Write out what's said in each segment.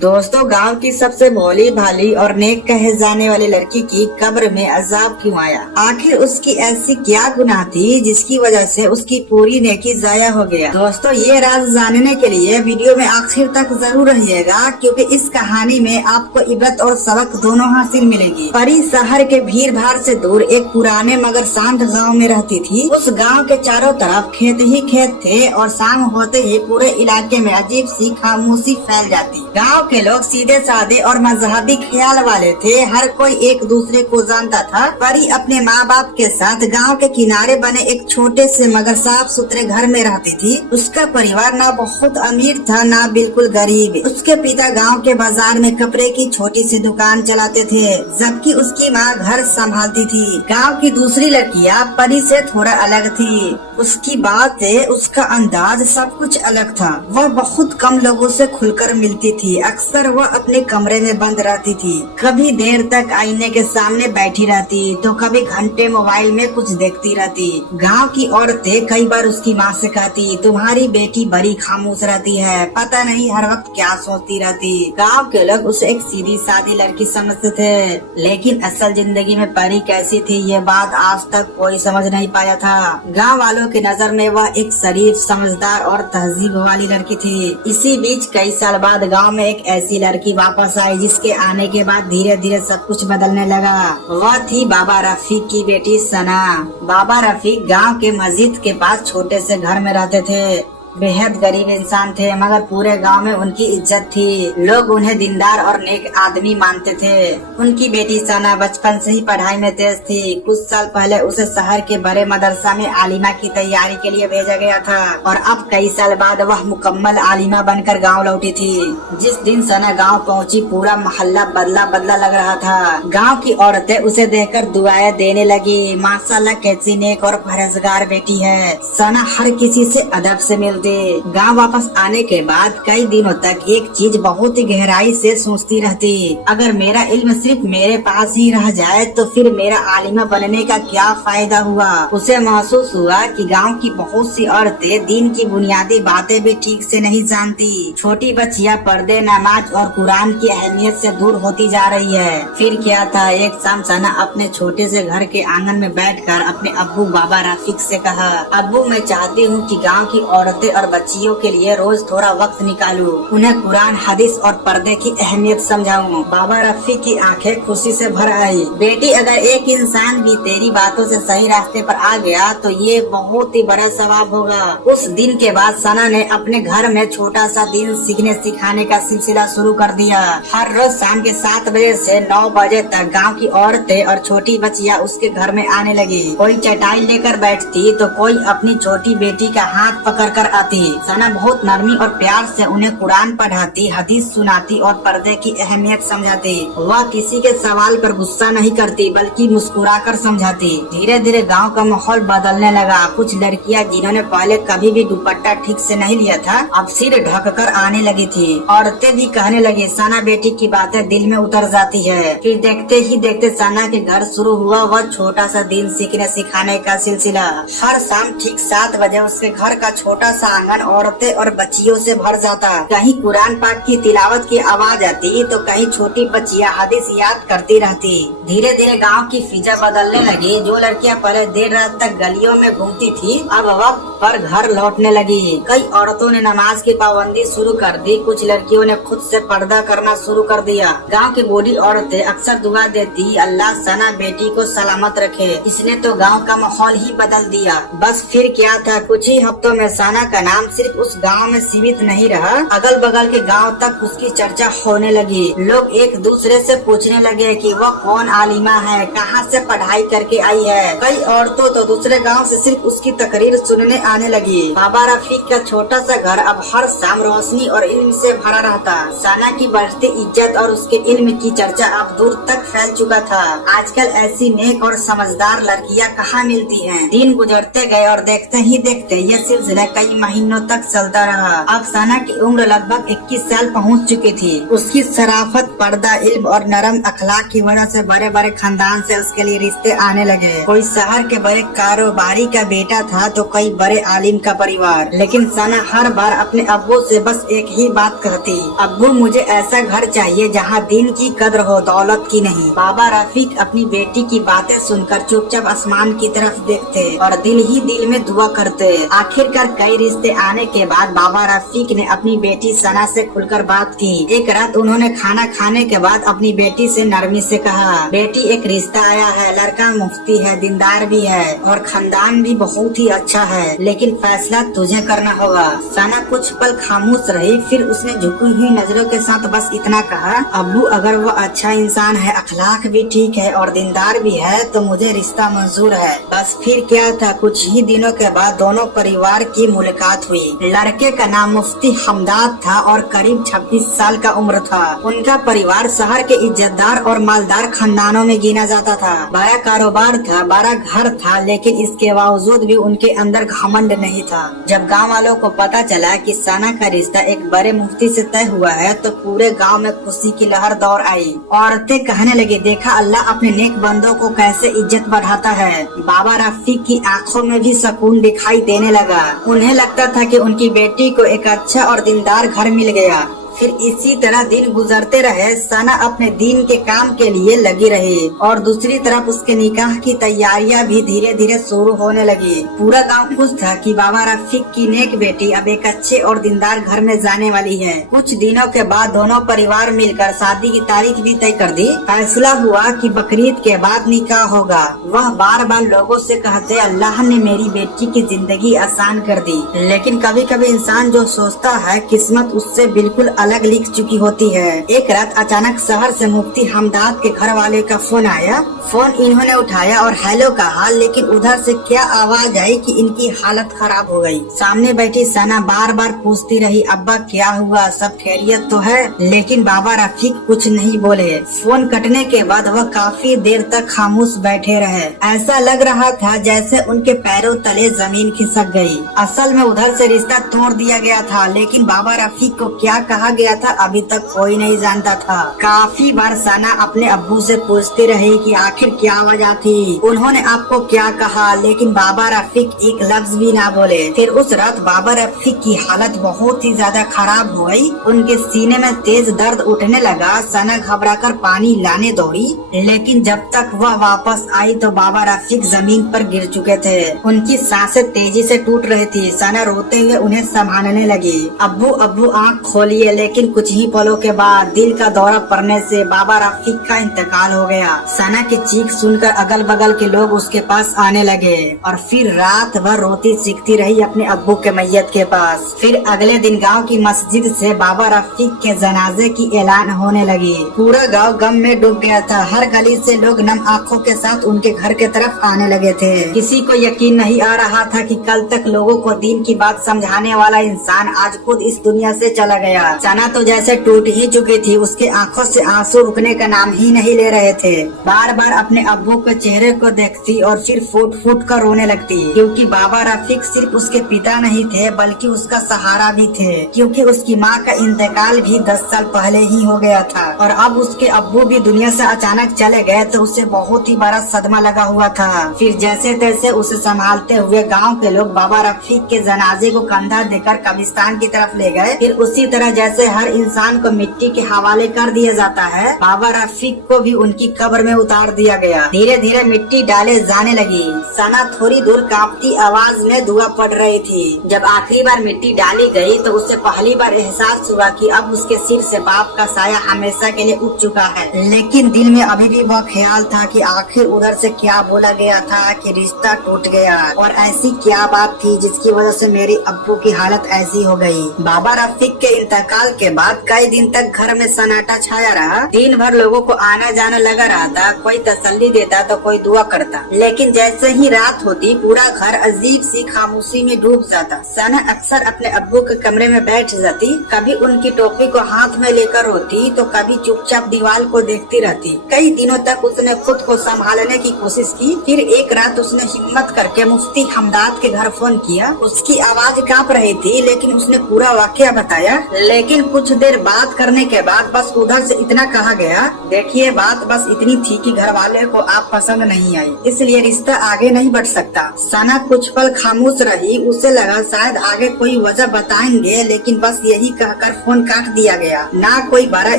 दोस्तों, गांव की सबसे भोली भाली और नेक कहे जाने वाली लड़की की कब्र में अजाब क्यों आया? आखिर उसकी ऐसी क्या गुनाह थी जिसकी वजह से उसकी पूरी नेकी जाया हो गया? दोस्तों, ये राज जानने के लिए वीडियो में आखिर तक जरूर रहिएगा, क्योंकि इस कहानी में आपको इबरत और सबक दोनों हासिल मिलेगी। परी शहर के भीड़ भाड़ से दूर एक पुराने मगर शांत गाँव में रहती थी। उस गाँव के चारों तरफ खेत ही खेत थे और शाम होते ही पूरे इलाके में अजीब सी खामोशी फैल जाती। गाँव के लोग सीधे साधे और मजहबी ख्याल वाले थे। हर कोई एक दूसरे को जानता था। परी अपने माँ बाप के साथ गांव के किनारे बने एक छोटे से मगर साफ सुथरे घर में रहती थी। उसका परिवार ना बहुत अमीर था, ना बिल्कुल गरीब। उसके पिता गांव के बाजार में कपड़े की छोटी सी दुकान चलाते थे, जबकि उसकी माँ घर संभालती थी। गाँव की दूसरी लड़कियाँ परी से थोड़ा अलग थी। उसकी बातें, उसका अंदाज सब कुछ अलग था। वह बहुत कम लोगों से खुलकर मिलती थी। अक्सर वह अपने कमरे में बंद रहती थी। कभी देर तक आईने के सामने बैठी रहती, तो कभी घंटे मोबाइल में कुछ देखती रहती। गांव की औरतें कई बार उसकी माँ से कहती, तुम्हारी बेटी बड़ी खामोश रहती है, पता नहीं हर वक्त क्या सोचती रहती। गांव के लोग उसे एक सीधी सादी लड़की समझते थे, लेकिन असल जिंदगी में परी कैसी थी ये बात आज तक कोई समझ नहीं पाया था। गाँव वालों की नजर में वह एक शरीफ, समझदार और तहजीब वाली लड़की थी। इसी बीच कई साल बाद गांव में एक ऐसी लड़की वापस आई, जिसके आने के बाद धीरे धीरे सब कुछ बदलने लगा। वह थी बाबा रफीक की बेटी सना। बाबा रफीक गांव के मस्जिद के पास छोटे से घर में रहते थे। बेहद गरीब इंसान थे, मगर पूरे गांव में उनकी इज्जत थी। लोग उन्हें दीनदार और नेक आदमी मानते थे। उनकी बेटी सना बचपन से ही पढ़ाई में तेज थी। कुछ साल पहले उसे शहर के बड़े मदरसा में आलिमा की तैयारी के लिए भेजा गया था, और अब कई साल बाद वह मुकम्मल आलिमा बनकर गाँव लौटी थी। जिस दिन सना गाँव पहुँची, पूरा मोहल्ला बदला बदला लग रहा था। गाँव की औरतें उसे देखकर दुआएं देने लगी। माशाल्लाह, कैसी नेक और परहेजगार बेटी है। सना हर किसी से अदब से मिलती। गांव वापस आने के बाद कई दिनों तक एक चीज बहुत ही गहराई से सोचती रहती, अगर मेरा इल्म सिर्फ मेरे पास ही रह जाए तो फिर मेरा आलिमा बनने का क्या फायदा हुआ। उसे महसूस हुआ कि गांव की बहुत सी औरतें दीन की बुनियादी बातें भी ठीक से नहीं जानती। छोटी बच्चियां पर्दे, नमाज और कुरान की अहमियत से दूर होती जा रही है। फिर क्या था, एक शाम सना अपने छोटे से घर के आंगन में बैठकर अपने अब्बू बाबा रफीक से कहा, अब्बू, मैं चाहती हूँ कि गाँव की औरतें और बच्चियों के लिए रोज थोड़ा वक्त निकालूं, उन्हें कुरान, हदीस और पर्दे की अहमियत समझाऊं। बाबा रफीक की आंखें खुशी से भर आई। बेटी, अगर एक इंसान भी तेरी बातों से सही रास्ते पर आ गया तो ये बहुत ही बड़ा सवाब होगा। उस दिन के बाद सना ने अपने घर में छोटा सा दीन सीखने सिखाने का सिलसिला शुरू कर दिया। हर रोज शाम के 7 बजे से 9 बजे तक गाँव की औरतें और छोटी बच्चियाँ उसके घर में आने लगी। कोई चटाई लेकर बैठती तो कोई अपनी छोटी बेटी का हाथ पकड़ कर आती। सना बहुत नरमी और प्यार से उन्हें कुरान पढ़ाती, हदीस सुनाती और पर्दे की अहमियत समझाती। वह किसी के सवाल पर गुस्सा नहीं करती, बल्कि मुस्कुराकर समझाती। धीरे धीरे गांव का माहौल बदलने लगा। कुछ लड़कियां जिन्होंने पहले कभी भी दुपट्टा ठीक से नहीं लिया था, अब सिर ढककर आने लगी थी। औरतें भी कहने लगी, सना बेटी की बातें दिल में उतर जाती है। फिर देखते ही देखते सना के घर शुरू हुआ वह छोटा सा दीन सीखने सिखाने का सिलसिला। हर शाम ठीक 7 बजे उसके घर का छोटा सा आंगन औरतें और बच्चियों से भर जाता। कहीं कुरान पाक की तिलावत की आवाज आती तो कहीं छोटी बच्चियां हदीस याद करती रहती। धीरे धीरे गांव की फिजा बदलने लगी। जो लड़कियां पहले देर रात तक गलियों में घूमती थी, अब वक्त पर घर लौटने लगी। कई औरतों ने नमाज की पाबंदी शुरू कर दी। कुछ लड़कियों ने खुद से पर्दा करना शुरू कर दिया। गाँव की बूढ़ी औरतें अक्सर दुआ देती, अल्लाह सना बेटी को सलामत रखे। इसने तो गाँव का माहौल ही बदल दिया। बस फिर क्या था, कुछ ही हफ्तों में सना का नाम सिर्फ उस गांव में सीमित नहीं रहा, अगल बगल के गांव तक उसकी चर्चा होने लगी। लोग एक दूसरे से पूछने लगे कि वह कौन आलिमा है, कहां से पढ़ाई करके आई है। कई औरतों तो दूसरे गांव से सिर्फ उसकी तकरीर सुनने आने लगी। बाबा रफीक का छोटा सा घर अब हर शाम रोशनी और इल्म से भरा रहता। सना की बढ़ती इज्जत और उसके इल्म की चर्चा अब दूर तक फैल चुका था। आजकल ऐसी नेक और समझदार लड़कियां कहाँ मिलती हैं। दिन गुजरते गए और देखते ही देखते यह सिलसिला कई महीनों तक चलता रहा। अब सना की उम्र लगभग 21 साल पहुंच चुकी थी। उसकी शराफत, पर्दा, इल्म और नरम अखलाक की वजह से बड़े बड़े खानदान से उसके लिए रिश्ते आने लगे। कोई शहर के बड़े कारोबारी का बेटा था तो कोई बड़े आलिम का परिवार। लेकिन सना हर बार अपने अब्बू से बस एक ही बात कहती, अब्बू मुझे ऐसा घर चाहिए जहाँ दिन की कद्र हो, दौलत की नहीं। बाबा रफीक अपनी बेटी की बातें सुनकर चुपचाप आसमान की तरफ देखते और दिल ही दिल में दुआ करते। आखिरकार कई रिश्ते आने के बाद बाबा रफीक ने अपनी बेटी सना से खुलकर बात की। एक रात उन्होंने खाना खाने के बाद अपनी बेटी से नरमी से कहा, बेटी एक रिश्ता आया है, लड़का मुफ्ती है, दीनदार भी है और खानदान भी बहुत ही अच्छा है, लेकिन फैसला तुझे करना होगा। सना कुछ पल खामोश रही, फिर उसने झुकी हुई नजरों के साथ बस इतना कहा, अब्बू अगर वो अच्छा इंसान है, अखलाक भी ठीक है और दीनदार भी है तो मुझे रिश्ता मंजूर है। बस फिर क्या था, कुछ ही दिनों के बाद दोनों परिवार की मुलाकात हुई। लड़के का नाम मुफ्ती हमदाद था और करीब 26 साल का उम्र था। उनका परिवार शहर के इज्जतदार और मालदार खानदानों में गिना जाता था। बड़ा कारोबार था, बड़ा घर था, लेकिन इसके बावजूद भी उनके अंदर घमंड नहीं था। जब गांव वालों को पता चला कि सना का रिश्ता एक बड़े मुफ्ती से तय हुआ है तो पूरे गांव में खुशी की लहर दौड़ आई। औरतें कहने लगी, देखा अल्लाह अपने नेक बंदों को कैसे इज्जत बढ़ाता है। बाबा रफीक की आंखों में भी सुकून दिखाई देने लगा। उन्हें लगता था कि उनकी बेटी को एक अच्छा और दीनदार घर मिल गया। फिर इसी तरह दिन गुजरते रहे। सना अपने दीन के काम के लिए लगी रही और दूसरी तरफ उसके निकाह की तैयारियां भी धीरे धीरे शुरू होने लगी। पूरा गांव खुश था कि बाबा रफीक की नेक बेटी अब एक अच्छे और दीनदार घर में जाने वाली है। कुछ दिनों के बाद दोनों परिवार मिलकर शादी की तारीख भी तय कर दी। फैसला हुआ कि बकरीद के बाद निकाह होगा। वह बार बार लोगों से कहते, अल्लाह ने मेरी बेटी की जिंदगी आसान कर दी। लेकिन कभी कभी इंसान जो सोचता है किस्मत उससे बिल्कुल अलग लिख चुकी होती है। एक रात अचानक शहर से मुफ्ती हमदाद के घर वाले का फोन आया। फोन इन्होंने उठाया और हेलो कहा, लेकिन उधर से क्या आवाज आई कि इनकी हालत खराब हो गई। सामने बैठी सना बार बार पूछती रही, अब्बा क्या हुआ, सब खैरियत तो है? लेकिन बाबा रफीक कुछ नहीं बोले। फोन कटने के बाद वह काफी देर तक खामोश बैठे रहे। ऐसा लग रहा था जैसे उनके पैरों तले जमीन खिसक गई। असल में उधर से रिश्ता तोड़ दिया गया था, लेकिन बाबा रफीक को क्या कहा गया था अभी तक कोई नहीं जानता था। काफी बार सना अपने अब्बू से पूछती रही कि आखिर क्या वजह थी, उन्होंने आपको क्या कहा, लेकिन बाबा रफीक एक लफ्ज भी ना बोले। फिर उस रात बाबा रफीक की हालत बहुत ही ज्यादा खराब हो गई। उनके सीने में तेज दर्द उठने लगा। सना घबराकर पानी लाने दौड़ी, लेकिन जब तक वह वापस आई तो बाबा रफीक जमीन पर गिर चुके थे। उनकी सांसें तेजी से टूट रही थी। सना रोते हुए उन्हें संभालने लगी। अब्बू अब्बू आँख खोलिए। लेकिन कुछ ही पलों के बाद दिल का दौरा पड़ने से बाबा रफीक का इंतकाल हो गया। सना की चीख सुनकर अगल बगल के लोग उसके पास आने लगे और फिर रात भर रोती चीखती रही अपने अब्बू के मैयत के पास। फिर अगले दिन गांव की मस्जिद से बाबा रफीक के जनाजे की ऐलान होने लगी। पूरा गांव गम में डूब गया था। हर गली से लोग नम आंखों के साथ उनके घर के तरफ आने लगे थे। किसी को यकीन नहीं आ रहा था कि कल तक लोगों को दीन की बात समझाने वाला इंसान आज खुद इस दुनिया से चला गया। सना तो जैसे टूट ही चुकी थी। उसके आंखों से आंसू रुकने का नाम ही नहीं ले रहे थे। बार बार अपने अब्बू के चेहरे को देखती और फिर फूट फूट कर रोने लगती, क्योंकि बाबा रफीक सिर्फ उसके पिता नहीं थे बल्कि उसका सहारा भी थे। क्योंकि उसकी माँ का इंतकाल भी 10 साल पहले ही हो गया था और अब उसके अब्बू भी दुनिया से अचानक चले गए तो उसे बहुत ही बड़ा सदमा लगा हुआ था। फिर जैसे तैसे उसे संभालते हुए गाँव के लोग बाबा रफीक के जनाजे को कंधा देकर कब्रिस्तान की तरफ ले गए। फिर उसी तरह जैसे हर इंसान को मिट्टी के हवाले कर दिया जाता है, बाबा रफीक को भी उनकी कब्र में उतार दिया गया। धीरे धीरे मिट्टी डाले जाने लगी। सना थोड़ी दूर कांपती आवाज में दुआ पड़ रही थी। जब आखिरी बार मिट्टी डाली गई तो उसे पहली बार एहसास हुआ कि अब उसके सिर से बाप का साया हमेशा के लिए उठ चुका है। लेकिन दिल में अभी भी वह ख्याल था कि आखिर उधर से क्या बोला गया था कि रिश्ता टूट गया, और ऐसी क्या बात थी जिसकी वजह से मेरे अब्बू की हालत ऐसी हो गई। बाबा रफीक के इंतकाल इंतकाल के बाद कई दिन तक घर में सन्नाटा छाया रहा। दिन भर लोगों को आना जाना लगा रहता, कोई तसल्ली देता तो कोई दुआ करता, लेकिन जैसे ही रात होती पूरा घर अजीब सी खामोशी में डूब जाता। सना अक्सर अपने अब्बू के कमरे में बैठ जाती, कभी उनकी टोपी को हाथ में लेकर रोती तो कभी चुपचाप दीवार को देखती रहती। कई दिनों तक उसने खुद को संभालने की कोशिश की, फिर एक रात उसने हिम्मत करके मुफ्ती हमदाद के घर फोन किया। उसकी आवाज कांप रही थी, लेकिन उसने पूरा वाकया बताया। लेकिन कुछ देर बात करने के बाद बस उधर से इतना कहा गया, देखिए बात बस इतनी थी कि घर वाले को आप पसंद नहीं आई, इसलिए रिश्ता आगे नहीं बढ़ सकता। सना कुछ पल खामोश रही, उसे लगा शायद आगे कोई वजह बताएंगे, लेकिन बस यही कहकर फोन काट दिया गया। ना कोई बड़ा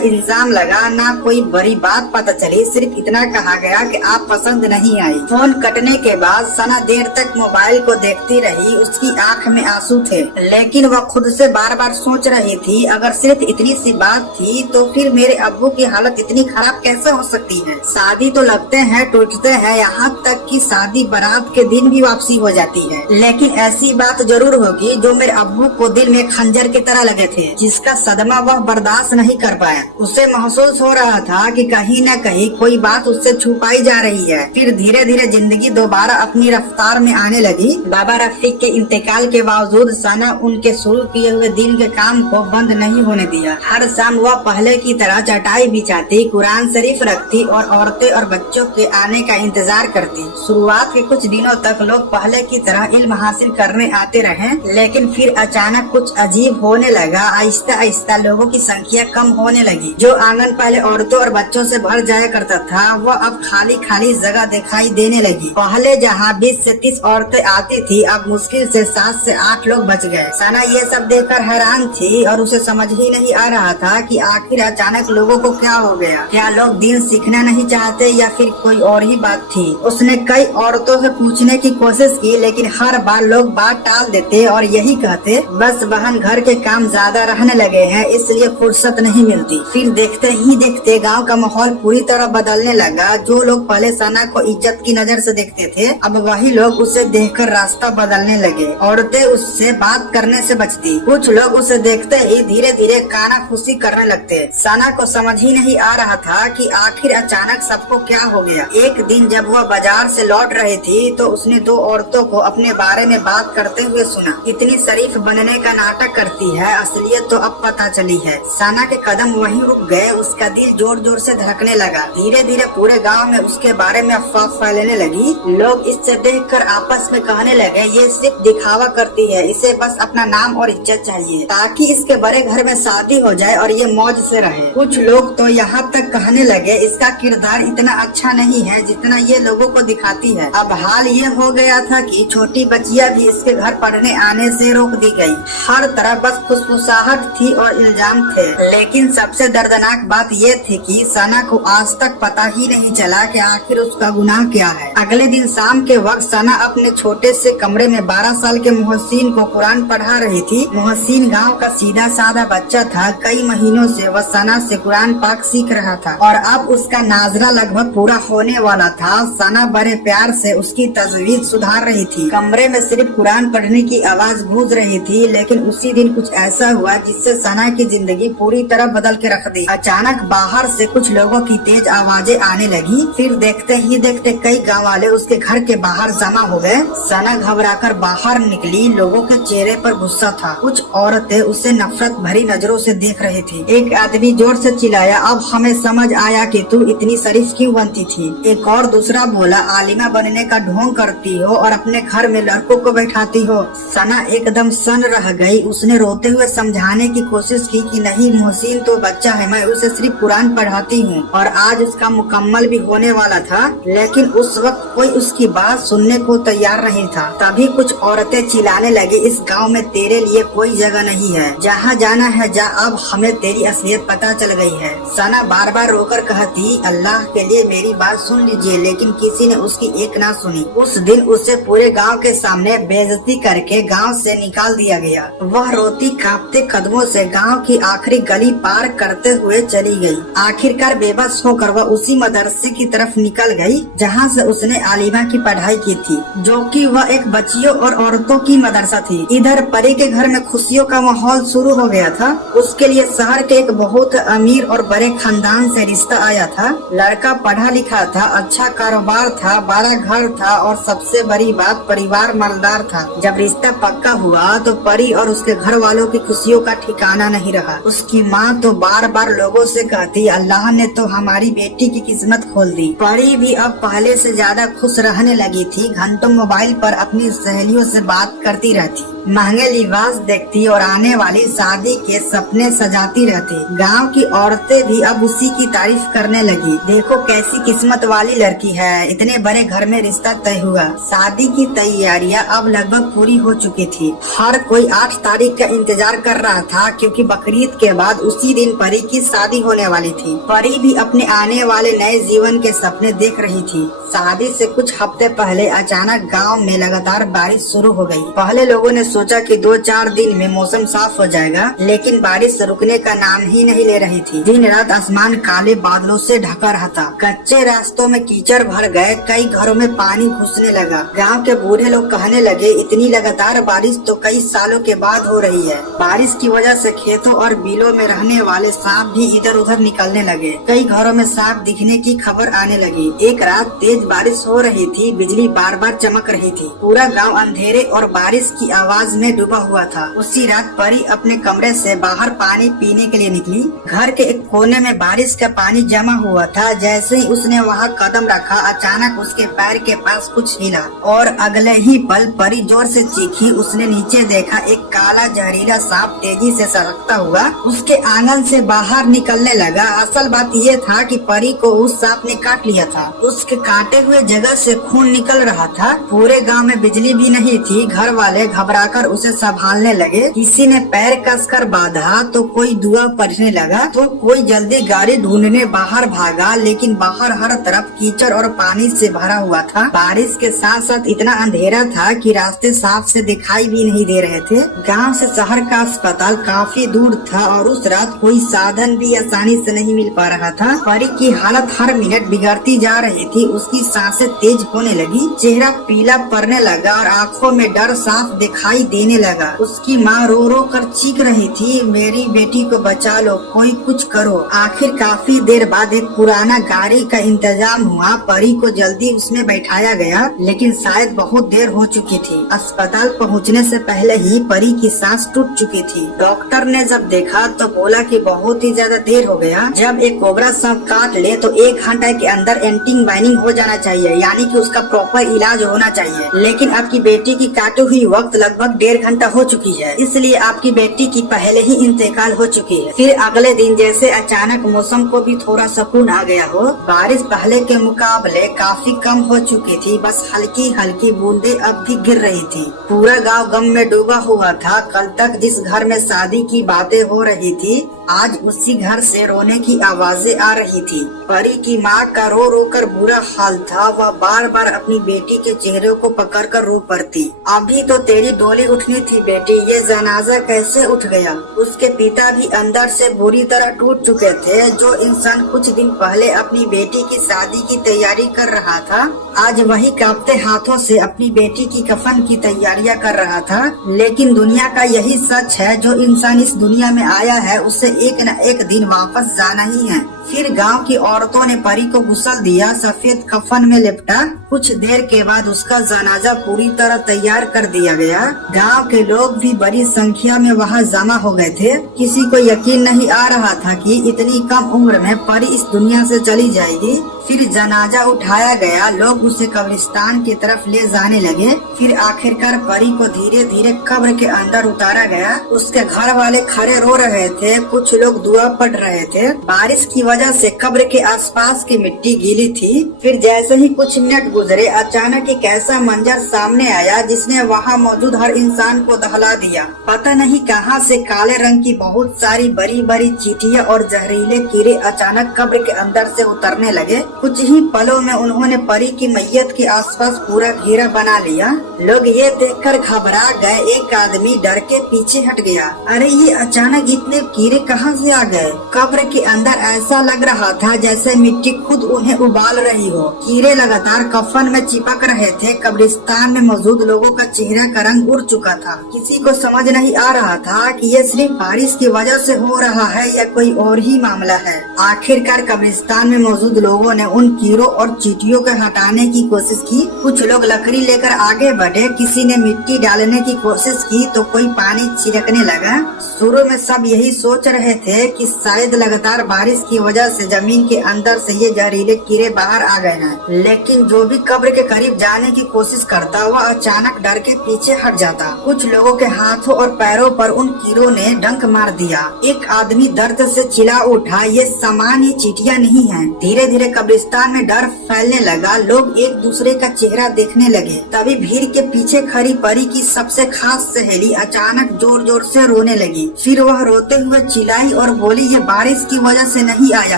इल्जाम लगा, ना कोई बड़ी बात पता चली, सिर्फ इतना कहा गया कि आप पसंद नहीं आई। फोन कटने के बाद सना देर तक मोबाइल को देखती रही, उसकी आंख में आंसू थे, लेकिन वह खुद से बार बार सोच रही थी, अगर सिर्फ इतनी सी बात थी तो फिर मेरे अब्बू की हालत इतनी खराब कैसे हो सकती है। शादी तो लगते हैं टूटते हैं, यहाँ तक कि शादी बारात के दिन भी वापसी हो जाती है, लेकिन ऐसी बात जरूर होगी जो मेरे अब्बू को दिल में खंजर की तरह लगे थे, जिसका सदमा वह बर्दाश्त नहीं कर पाया। उसे महसूस हो रहा था कि कहीं न कहीं कोई बात उससे छुपाई जा रही है। फिर धीरे धीरे जिंदगी दोबारा अपनी रफ्तार में आने लगी। बाबा रफीक के इंतकाल के बावजूद सना उनके शुरू किए हुए दिन के काम को बंद नहीं होने दिया। हर शाम वह पहले की तरह चटाई बिछाती, कुरान शरीफ रखती और औरतें और बच्चों के आने का इंतजार करती। शुरुआत के कुछ दिनों तक लोग पहले की तरह इल्म हासिल करने आते रहे, लेकिन फिर अचानक कुछ अजीब होने लगा। आहिस्ता आहिस्ता लोगों की संख्या कम होने लगी। जो आंगन पहले औरतों और बच्चों से भर जाया करता था, वह अब खाली खाली जगह दिखाई देने लगी। पहले जहाँ 20 से 30 औरतें आती थी, अब मुश्किल से 7 से 8 लोग बच गए। सना ये सब देखकर हैरान थी और उसे समझ ही नहीं आ रहा था कि आखिर अचानक लोगों को क्या हो गया। क्या लोग दीन सीखना नहीं चाहते या फिर कोई और ही बात थी। उसने कई औरतों से पूछने की कोशिश की, लेकिन हर बार लोग बात टाल देते और यही कहते, बस बहन घर के काम ज्यादा रहने लगे हैं, इसलिए फुर्सत नहीं मिलती। फिर देखते ही देखते गांव का माहौल पूरी तरह बदलने लगा। जो लोग पहले सना को इज्जत की नजर से देखते थे, अब वही लोग उसे देखकर रास्ता बदलने लगे। औरतें उससे बात करने से बचती, कुछ लोग उसे देखते ही धीरे धीरे काना फूसी करने लगते। सना को समझ ही नहीं आ रहा था कि आखिर अचानक सबको क्या हो गया। एक दिन जब वह बाजार से लौट रही थी तो उसने 2 औरतों को अपने बारे में बात करते हुए सुना। इतनी शरीफ बनने का नाटक करती है, असलियत तो अब पता चली है। सना के कदम वहीं रुक गए, उसका दिल जोर जोर से धड़कने लगा। धीरे धीरे पूरे गांव में उसके बारे में अफवाह फैलने लगी। लोग इससे देखकर आपस में कहने लगे, ये सिर्फ दिखावा करती है, इसे बस अपना नाम और इज्जत चाहिए ताकि इसके बड़े घर में शादी हो जाए और ये मौज से रहे। कुछ लोग तो यहाँ तक कहने लगे, इसका किरदार इतना अच्छा नहीं है जितना ये लोगों को दिखाती है। अब हाल ये हो गया था कि छोटी बच्चियां भी इसके घर पढ़ने आने से रोक दी गई। हर तरफ बस फुसफुसाहट थी और इल्जाम थे। लेकिन सबसे दर्दनाक बात ये थी कि सना को आज तक पता ही नहीं चला कि आखिर उसका गुनाह क्या है। अगले दिन शाम के वक्त सना अपने छोटे से कमरे में 12 साल के मोहसिन को कुरान पढ़ा रही थी। मोहसिन गांव का सीधा साधा बच्चा था। कई महीनों से वह सना से कुरान पाक सीख रहा था और अब उसका नाजरा लगभग पूरा होने वाला था। सना बड़े प्यार से उसकी तजवीज सुधार रही थी। कमरे में सिर्फ कुरान पढ़ने की आवाज गूंज रही थी, लेकिन उसी दिन कुछ ऐसा हुआ जिससे सना की जिंदगी पूरी तरह बदल के रख दी। अचानक बाहर से कुछ लोगों की तेज आवाजें आने लगी। फिर देखते ही देखते कई गाँव वाले उसके घर के बाहर जमा हो गए। सना घबराकर बाहर निकली। लोगों के चेहरे पर गुस्सा था। कुछ औरतें उसे नफरत भरी नजरों से देख रही थी। एक आदमी जोर से चिल्लाया, अब हमें समझ आया कि तू इतनी शरीफ क्यों बनती थी। एक और दूसरा बोला, आलिमा बनने का ढोंग करती हो और अपने घर में लड़कों को बैठाती हो। सना एकदम सन रह गई। उसने रोते हुए समझाने की कोशिश की कि नहीं मोहसिन तो बच्चा है, मैं उसे सिर्फ कुरान पढ़ाती हूँ और आज उसका मुकम्मल भी होने वाला था। लेकिन उस वक्त कोई उसकी बात सुनने को तैयार नहीं था। तभी कुछ औरतें चिल्लाने लगी, इस गाँव में तेरे लिए कोई जगह नहीं है, जहाँ जाना है जा, अब हमें तेरी असलियत पता चल गई है। सना बार बार रोकर कहती, अल्लाह के लिए मेरी बात सुन लीजिए, लेकिन किसी ने उसकी एक ना सुनी। उस दिन उसे पूरे गांव के सामने बेइज्जती करके गांव से निकाल दिया गया। वह रोती कांपते कदमों से गांव की आखिरी गली पार करते हुए चली गई। आखिरकार बेबस होकर वह उसी मदरसे की तरफ निकल गई जहां से उसने आलिमा की पढ़ाई की थी, जो कि वह एक बच्चियों और औरतों की मदरसा थी। इधर परी के घर में खुशियों का माहौल शुरू हो गया था। था। उसके लिए शहर के एक बहुत अमीर और बड़े खानदान से रिश्ता आया था। लड़का पढ़ा लिखा था, अच्छा कारोबार था, बड़ा घर था और सबसे बड़ी बात परिवार मालदार था। जब रिश्ता पक्का हुआ तो परी और उसके घर वालों की खुशियों का ठिकाना नहीं रहा। उसकी माँ तो बार बार लोगों से कहती, अल्लाह ने तो हमारी बेटी की किस्मत खोल दी। परी भी अब पहले से ज्यादा खुश रहने लगी थी। घंटों मोबाइल पर अपनी सहेलियों से बात करती रहती, महंगे लिबास देखती और आने वाली शादी के सपने सजाती रहती। गांव की औरतें भी अब उसी की तारीफ करने लगी। देखो कैसी किस्मत वाली लड़की है, इतने बड़े घर में रिश्ता तय हुआ। शादी की तैयारियां अब लगभग पूरी हो चुकी थी। हर कोई 8 तारीख का इंतजार कर रहा था, क्योंकि बकरीद के बाद उसी दिन परी की शादी होने वाली थी। परी भी अपने आने वाले नए जीवन के सपने देख रही थी। शादी से कुछ हफ्ते पहले अचानक गांव में लगातार बारिश शुरू हो गई। पहले लोगों ने सोचा कि 2-4 दिन में मौसम साफ हो जाएगा, लेकिन बारिश रुकने का नाम ही नहीं ले रही थी। दिन रात आसमान काले बादलों से ढका रहा था। कच्चे रास्तों में कीचड़ भर गए, कई घरों में पानी घुसने लगा। गांव के बूढ़े लोग कहने लगे, इतनी लगातार बारिश तो कई सालों के बाद हो रही है। बारिश की वजह से खेतों और बिलों में रहने वाले सांप भी इधर उधर निकलने लगे। कई घरों में सांप दिखने की खबर आने लगी। एक रात तेज बारिश हो रही थी, बिजली बार बार चमक रही थी। पूरा गांव अंधेरे और बारिश की आवाज में डूबा हुआ था। उसी रात परी अपने कमरे से बाहर पानी पीने के लिए निकली। घर के एक कोने में बारिश का पानी जमा हुआ था। जैसे ही उसने वहां कदम रखा, अचानक उसके पैर के पास कुछ हिला और अगले ही पल परी जोर से चीखी। उसने नीचे देखा, एक काला जहरीला सांप तेजी से सरकता हुआ उसके आंगन से बाहर निकलने लगा। असल बात ये था कि परी को उस सांप ने काट लिया था। उसके काटे हुए जगह से खून निकल रहा था। पूरे गांव में बिजली भी नहीं थी। घर वाले घबराकर उसे संभालने लगे। किसी ने पैर कसकर बांधा तो कोई दुआ पढ़ने लगा, तो कोई जल्दी गाड़ी ढूंढने बाहर भागा। लेकिन बाहर हर तरफ कीचड़ और पानी से भरा हुआ था। बारिश के साथ साथ इतना अंधेरा था कि रास्ते साफ से दिखाई भी नहीं दे रहे थे। गांव से शहर का अस्पताल काफी दूर था और उस रात कोई साधन भी आसानी से नहीं मिल पा रहा था। परी की हालत हर मिनट बिगड़ती जा रही थी। उसकी सांसें तेज होने लगी, चेहरा पीला पड़ने लगा और आंखों में डर साफ दिखाई देने लगा। उसकी माँ रो रो कर चीख रही थी, मेरी बेटी को बचा लो, कोई कुछ करो। आखिर काफी देर बाद एक पुराना गाड़ी का इंतजाम हुआ। परी को जल्दी उसमें बैठाया गया, लेकिन शायद बहुत देर हो चुकी थी। अस्पताल पहुंचने से पहले ही परी की सांस टूट चुकी थी। डॉक्टर ने जब देखा तो बोला कि बहुत ही ज्यादा देर हो गया। जब एक कोबरा सांप काट ले तो 1 घंटे के अंदर एंटिंग बाइनिंग हो जाना चाहिए, यानी कि उसका प्रॉपर इलाज होना चाहिए। लेकिन आपकी बेटी की काटी हुई वक्त लगभग 1.5 घंटा हो चुकी है, इसलिए आपकी बेटी की पहले ही इंतकाल हो चुकी है। फिर अगले दिन जैसे अचानक मौसम को भी थोड़ा सुकून आ गया हो। बारिश पहले के मुकाबले काफी कम हो चुकी थी, बस हल्की हल्की बूंदे अब भी गिर रही थी। पूरा गांव गम में डूबा हुआ था। कल तक जिस घर में शादी की बातें हो रही थी, आज उसी घर से रोने की आवाजें आ रही थी। परी की माँ का रो रो कर बुरा हाल था। वह बार बार अपनी बेटी के चेहरे को पकड़कर रो पड़ती। अभी तो तेरी डोली उठनी थी बेटी, ये जनाजा कैसे उठ गया। उसके पिता भी अंदर से बुरी तरह टूट चुके थे। जो इंसान कुछ दिन पहले अपनी बेटी की शादी की तैयारी कर रहा था, आज वही कांपते हाथों से अपनी बेटी की कफन की तैयारियां कर रहा था। लेकिन दुनिया का यही सच है, जो इंसान इस दुनिया में आया है उसे एक न एक दिन वापस जाना ही है। फिर गांव की औरतों ने परी को गुस्ल दिया, सफेद कफन में लिपटा। कुछ देर के बाद उसका जनाजा पूरी तरह तैयार कर दिया गया। गांव के लोग भी बड़ी संख्या में वहां जमा हो गए थे। किसी को यकीन नहीं आ रहा था कि इतनी कम उम्र में परी इस दुनिया से चली जाएगी। फिर जनाजा उठाया गया, लोग उसे कब्रिस्तान की तरफ ले जाने लगे। फिर आखिरकार परी को धीरे धीरे कब्र के अंदर उतारा गया। उसके घर वाले खड़े रो रहे थे, कुछ लोग दुआ पढ़ रहे थे। बारिश की वजह से कब्र के आसपास की मिट्टी गीली थी। फिर जैसे ही कुछ मिनट गुजरे, अचानक एक ऐसा मंजर सामने आया जिसने वहाँ मौजूद हर इंसान को दहला दिया। पता नहीं कहाँ से काले रंग की बहुत सारी बड़ी बड़ी चींटियां और जहरीले कीड़े अचानक कब्र के अंदर से उतरने लगे। कुछ ही पलों में उन्होंने परी की मैयत के आसपास पूरा घेरा बना लिया। लोग ये देखकर घबरा गए। एक आदमी डर के पीछे हट गया। अरे ये अचानक इतने कीड़े कहाँ से आ गए? कब्र के अंदर ऐसा लग रहा था जैसे मिट्टी खुद उन्हें उबाल रही हो। कीड़े लगातार कफन में चिपक रहे थे। कब्रिस्तान में मौजूद लोगों का चेहरा का रंग उड़ चुका था। किसी को समझ नहीं आ रहा था कि ये सिर्फ बारिश की वजह से हो रहा है या कोई और ही मामला है। आखिरकार कब्रिस्तान में मौजूद लोगों ने उन कीड़ों और चींटियों को हटाने की कोशिश की। कुछ लोग लकड़ी लेकर आगे बढ़े, किसी ने मिट्टी डालने की कोशिश की तो कोई पानी छिड़कने लगा। शुरू में सब यही सोच रहे थे कि शायद लगातार बारिश की वजह से जमीन के अंदर से ये जहरीले कीड़े बाहर आ गए हैं, लेकिन जो भी कब्र के करीब जाने की कोशिश करता वह अचानक डर के पीछे हट जाता। कुछ लोगों के हाथों और पैरों पर उन कीड़ों ने डंक मार दिया। एक आदमी दर्द से चिल्ला उठा, ये सामान्य चींटियां नहीं हैं। धीरे धीरे कब्रिस्तान में डर फैलने लगा। लोग एक दूसरे का चेहरा देखने लगे। तभी भीड़ के पीछे खड़ी परी की सबसे खास सहेली अचानक जोर जोर से रोने लगी। फिर वह रोते हुए चिल्लाई और बोली, ये बारिश की वजह से नहीं आया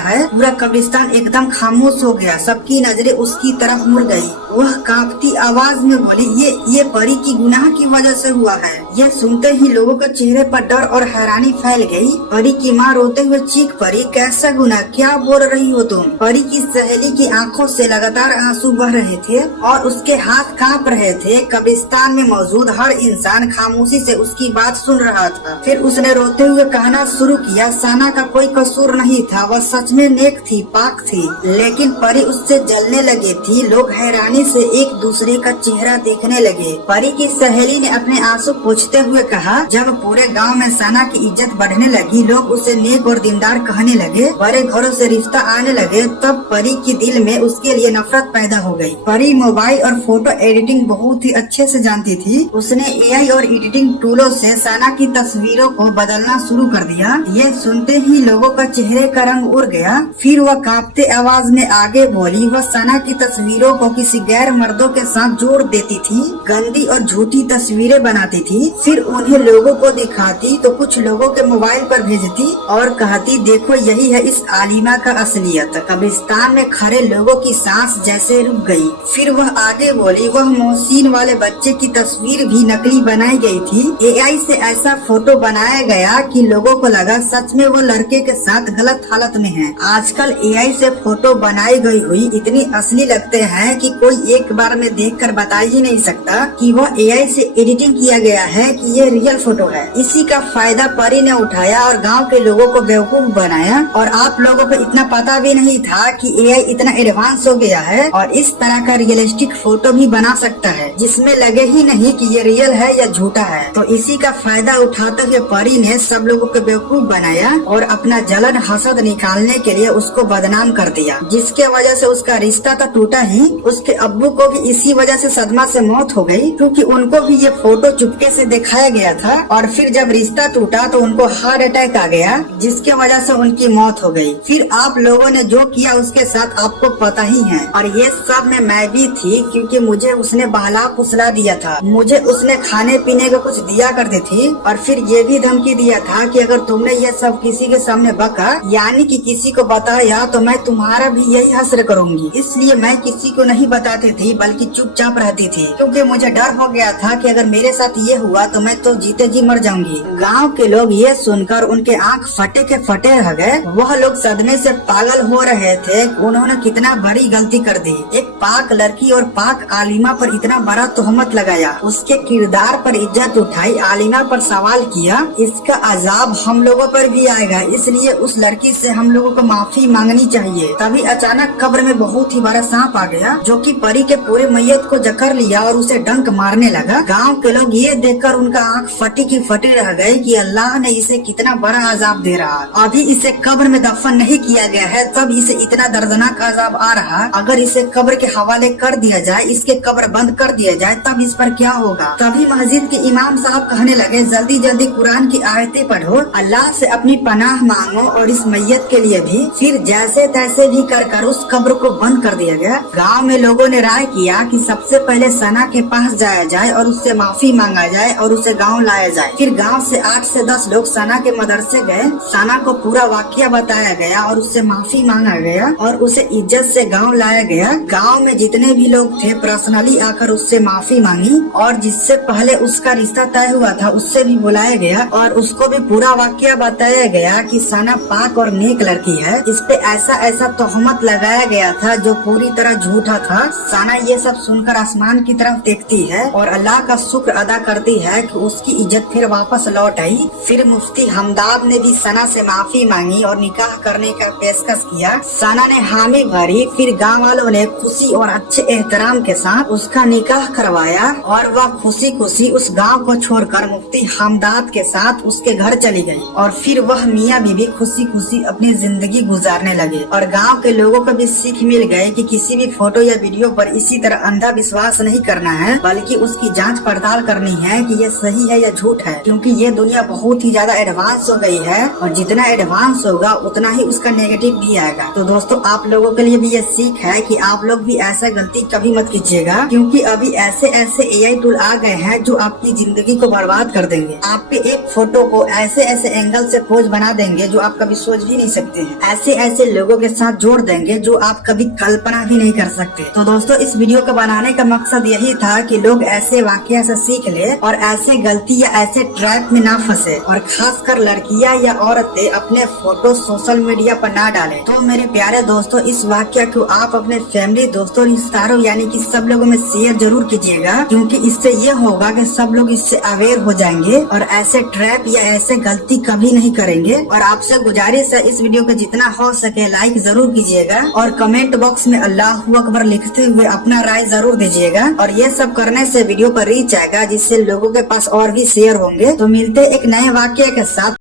है। पूरा कब्रिस्तान एकदम खामोश हो गया। सबकी नजरें उसकी तरफ मुड़ गई। वह कांपती आवाज में बोली, ये परी की गुनाह की वजह से हुआ है। यह सुनते ही लोगों के चेहरे पर डर और हैरानी फैल गई। परी की माँ रोते हुए चीख पड़ी, कैसा गुनाह, क्या बोल रही हो तुम? परी की सहेली की आंखों से लगातार आंसू बह रहे थे और उसके हाथ कांप रहे थे। कब्रिस्तान में मौजूद हर इंसान खामोशी से उसकी बात सुन रहा था। फिर उसने रोते हुए कहना शुरू किया, साना का कोई कसूर नहीं था, वह सच में नेक थी, पाक थी, लेकिन परी उससे जलने लगी थी। लोग हैरानी से एक दूसरे का चेहरा देखने लगे। परी की सहेली ने अपने आंसू पोंछते हुए कहा, जब पूरे गांव में साना की इज्जत बढ़ने लगी, लोग उसे नेक और दीनदार कहने लगे, बड़े घरों से रिश्ता आने लगे, तब परी की दिल में उसके लिए नफरत पैदा हो गई। परी मोबाइल और फोटो एडिटिंग बहुत ही अच्छे से जानती थी। उसने एआई और एडिटिंग टूलों से साना की तस्वीरों को बदलना शुरू कर दिया। ये सुनते ही लोगों का चेहरे का रंग उड़ गया। फिर वह कांपते आवाज में आगे बोली, वह साना की तस्वीरों को किसी गैर मर्दों के साथ जोड़ देती थी, गंदी और झूठी तस्वीरें बनाती थी, फिर उन्हें लोगों को दिखाती तो कुछ लोगों के मोबाइल पर भेजती और कहती, देखो यही है इस आलिमा का असलियत। कब्रिस्तान में खड़े लोगों की सांस जैसे रुक गई। फिर वह आगे बोली, वह मोहसिन वाले बच्चे की तस्वीर भी नकली बनाई गई थी। एआई से ऐसा फोटो बनाया गया कि लोगों को लगा सच में वो लड़के के साथ गलत हालत में है। आजकल एआई से फोटो बनाई गई हुई इतनी असली लगते हैं कि कोई एक बार में देखकर बता ही नहीं सकता कि वह एआई से एडिटिंग किया गया है कि ये रियल फोटो है। इसी का फायदा परी ने उठाया और गांव के लोगों को बेवकूफ बनाया। और आप लोगों को इतना पता भी नहीं था कि एआई इतना एडवांस हो गया है और इस तरह का रियलिस्टिक फोटो भी बना सकता है जिसमें लगे ही नहीं कि ये रियल है या झूठा है। तो इसी का फायदा उठाते हुए परी ने सब लोगों को बेवकूफ बनाया और अपना जलन हसद निकालने के लिए उसको बदनाम कर दिया, जिसके वजह से उसका रिश्ता तो टूटा ही, उसके अब्बू को भी इसी वजह से सदमा से मौत हो गई, क्योंकि उनको भी ये फोटो चुपके से दिखाया गया था। और फिर जब रिश्ता टूटा तो उनको हार्ट अटैक आ गया, जिसके वजह से उनकी मौत हो गई। फिर आप लोगों ने जो किया उसके साथ आपको पता ही है। और ये सब में मैं भी थी, क्योंकि मुझे उसने बहला फुसला दिया था। मुझे उसने खाने पीने का कुछ दिया करती थी और फिर ये भी धमकी दिया था कि अगर तुमने ये सब किसी के सामने बका, यानी कि किसी को बताया, तो मैं तुम्हारा भी यही हश्र करूंगी। इसलिए मैं किसी को नहीं बताती थी, बल्कि चुपचाप रहती थी, क्योंकि मुझे डर हो गया था कि अगर मेरे साथ ये हुआ तो मैं तो जीते जी मर जाऊंगी। गांव के लोग ये सुनकर उनके आंख फटे के फटे रह गए। वह लोग सदमे से पागल हो रहे थे। उन्होंने कितना बड़ी गलती कर दी। एक पाक लड़की और पाक आलिमा पर इतना बड़ा तोहमत लगाया, उसके किरदार पर इज्जत उठाई, आलिमा पर सवाल किया। इसका अजाब हम लोगों पर भी आएगा, इसलिए उस लड़की से हम लोगों को माफी मांगनी चाहिए। तभी अचानक कब्र में बहुत ही बड़ा सांप आ गया, जो कि परी के पूरे मैयत को जकड़ लिया और उसे डंक मारने लगा। गांव के लोग ये देखकर उनका आंख फटी की फटी रह गए कि अल्लाह ने इसे कितना बड़ा अजाब दे रहा। अभी इसे कब्र में दफन नहीं किया गया है, तब इसे इतना दर्दनाक अजाब आ रहा। अगर इसे कब्र के हवाले कर दिया जाए, इसके कब्र बंद कर दिया जाए, तब इस पर क्या होगा। तभी मस्जिद के इमाम साहब कहने लगे, जल्दी जल्दी कुरान की आयतें पढ़ो, अल्लाह से अपनी पनाह मांगो और इस मैयत के लिए भी। फिर जैसे तैसे भी कर उस कब्र को बंद कर दिया गया। गांव में लोगों ने राय किया कि सबसे पहले सना के पास जाया जाए और उससे माफी मांगा जाए और उसे गांव लाया जाए। फिर गांव से 8 से 10 लोग सना के मदरसे गए। सना को पूरा वाकया बताया गया और उससे माफी मांगा गया और उसे इज्जत से गांव लाया गया। गांव में जितने भी लोग थे पर्सनली आकर उससे माफी मांगी और जिससे पहले उसका रिश्ता तय हुआ था उससे भी बुलाया गया और उसको भी पूरा वाकया बताया गया कि सना पाक और नेक लड़की लड़की है, इस पे ऐसा ऐसा तोहमत लगाया गया था जो पूरी तरह झूठा था। सना ये सब सुनकर आसमान की तरफ देखती है और अल्लाह का शुक्र अदा करती है कि उसकी इज्जत फिर वापस लौट आई। फिर मुफ्ती हमदाद ने भी सना से माफी मांगी और निकाह करने का पेशकश किया। सना ने हामी भरी। फिर गाँव वालों ने खुशी और अच्छे एहतराम के साथ उसका निकाह करवाया और वह खुशी खुशी उस गांव को छोड़कर मुफ्ती हमदाद के साथ उसके घर चली गई। और फिर वह मियाँ बीवी खुशी खुशी अपनी जिंदगी गुजारने लगे। और गांव के लोगों को भी सीख मिल गई कि किसी भी फोटो या वीडियो पर इसी तरह अंधा विश्वास नहीं करना है, बल्कि उसकी जांच पड़ताल करनी है कि ये सही है या झूठ है, क्योंकि ये दुनिया बहुत ही ज्यादा एडवांस हो गई है और जितना एडवांस होगा उतना ही उसका नेगेटिव भी आएगा। तो दोस्तों आप लोगों के लिए भी ये सीख है कि आप लोग भी ऐसा गलती कभी मत कीजिएगा, क्योंकि अभी ऐसे ऐसे एआई टूल आ गए हैं जो आपकी जिंदगी को बर्बाद कर देंगे। आपके एक फोटो को ऐसे ऐसे एंगल से पोज बना देंगे जो आप कभी सोच भी नहीं सकते हैं। ऐसे ऐसे लोगों के साथ जोड़ देंगे जो आप कभी कल्पना भी नहीं कर सकते। तो दोस्तों इस वीडियो को बनाने का मकसद यही था कि लोग ऐसे वाकया से सीख ले और ऐसे गलती या ऐसे ट्रैप में ना फंसे, और खासकर लड़कियां या औरतें अपने फोटो सोशल मीडिया पर ना डालें। तो मेरे प्यारे दोस्तों इस वाकया को आप अपने फैमिली, दोस्तों, रिश्तेदारों यानी कि सब लोगों में शेयर जरूर कीजिएगा, क्योंकि इससे ये होगा कि सब लोग इससे अवेयर हो जाएंगे और ऐसे ट्रैप या ऐसे गलती कभी नहीं करेंगे। और आपसे गुजारिश है इस वीडियो को जितना हो सके लाइक जरूर कीजिएगा और कमेंट बॉक्स में अल्लाहू अकबर लिखते हुए अपना राय जरूर दीजिएगा। और ये सब करने से वीडियो पर रीच आएगा, जिससे लोगों के पास और भी शेयर होंगे। तो मिलते एक नए वाकये के साथ।